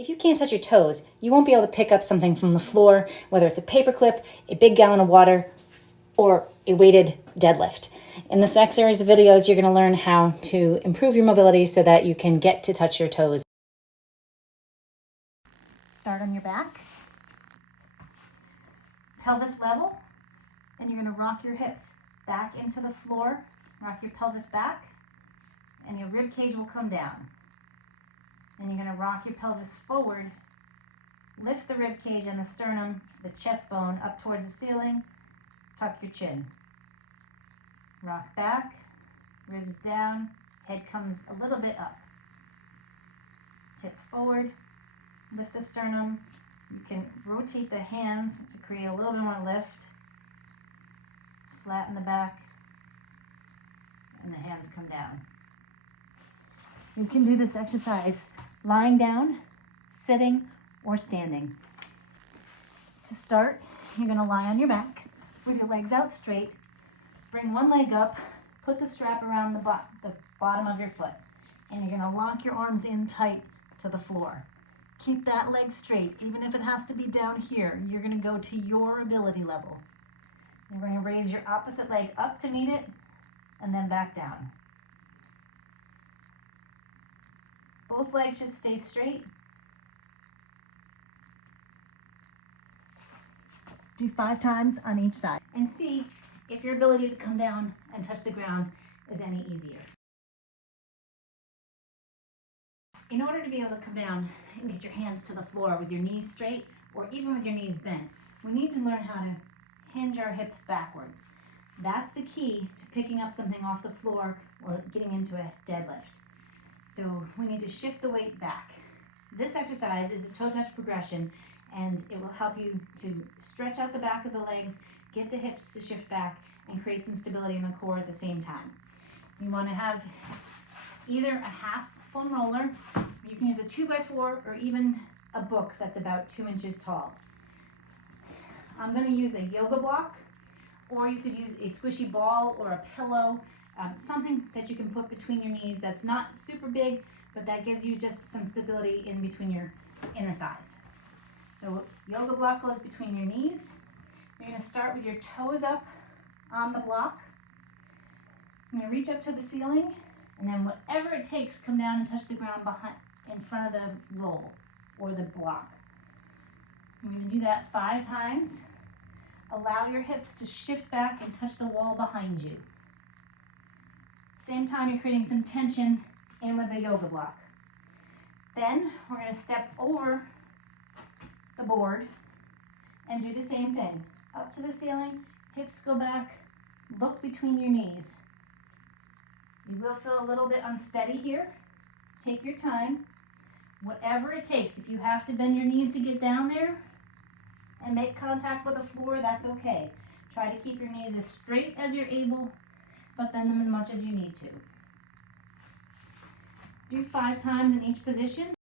If you can't touch your toes, you won't be able to pick up something from the floor, whether it's a paper clip, a big gallon of water, or a weighted deadlift. In this next series of videos, you're going to learn how to improve your mobility so that you can get to touch your toes. Start on your back, pelvis level, and you're going to rock your hips back into the floor, rock your pelvis back, and your rib cage will come down. And you're going to rock your pelvis forward, lift the rib cage and the sternum, the chest bone up towards the ceiling, tuck your chin. Rock back, ribs down, head comes a little bit up. Tip forward, lift the sternum. You can rotate the hands to create a little bit more lift. Flatten the back, and the hands come down. You can do this exercise lying down, sitting, or standing. To start, you're going to lie on your back with your legs out straight. Bring one leg up, put the strap around the bottom of your foot, and you're going to lock your arms in tight to the floor. Keep that leg straight, even if it has to be down here. You're going to go to your ability level. You're going to raise your opposite leg up to meet it, and then back down. Both legs should stay straight. Do 5 times on each side and see if your ability to come down and touch the ground is any easier. In order to be able to come down and get your hands to the floor with your knees straight or even with your knees bent, we need to learn how to hinge our hips backwards. That's the key to picking up something off the floor or getting into a deadlift. So we need to shift the weight back. This exercise is a toe touch progression, and it will help you to stretch out the back of the legs, get the hips to shift back, and create some stability in the core at the same time. You want to have either a half foam roller, you can use a 2x4 or even a book that's about 2 inches tall. I'm going to use a yoga block, or you could use a squishy ball or a pillow, something that you can put between your knees that's not super big, but that gives you just some stability in between your inner thighs. So yoga block goes between your knees. You're going to start with your toes up on the block. I'm going to reach up to the ceiling, and then whatever it takes, come down and touch the ground in front of the roll or the block. I'm going to do that 5 times. Allow your hips to shift back and touch the wall behind you. Same time, you're creating some tension in with the yoga block. Then we're going to step over the board and do the same thing. Up to the ceiling, hips go back, look between your knees. You will feel a little bit unsteady here. Take your time. Whatever it takes. If you have to bend your knees to get down there and make contact with the floor, that's okay. Try to keep your knees as straight as you're able, but bend them as much as you need to. Do 5 times in each position.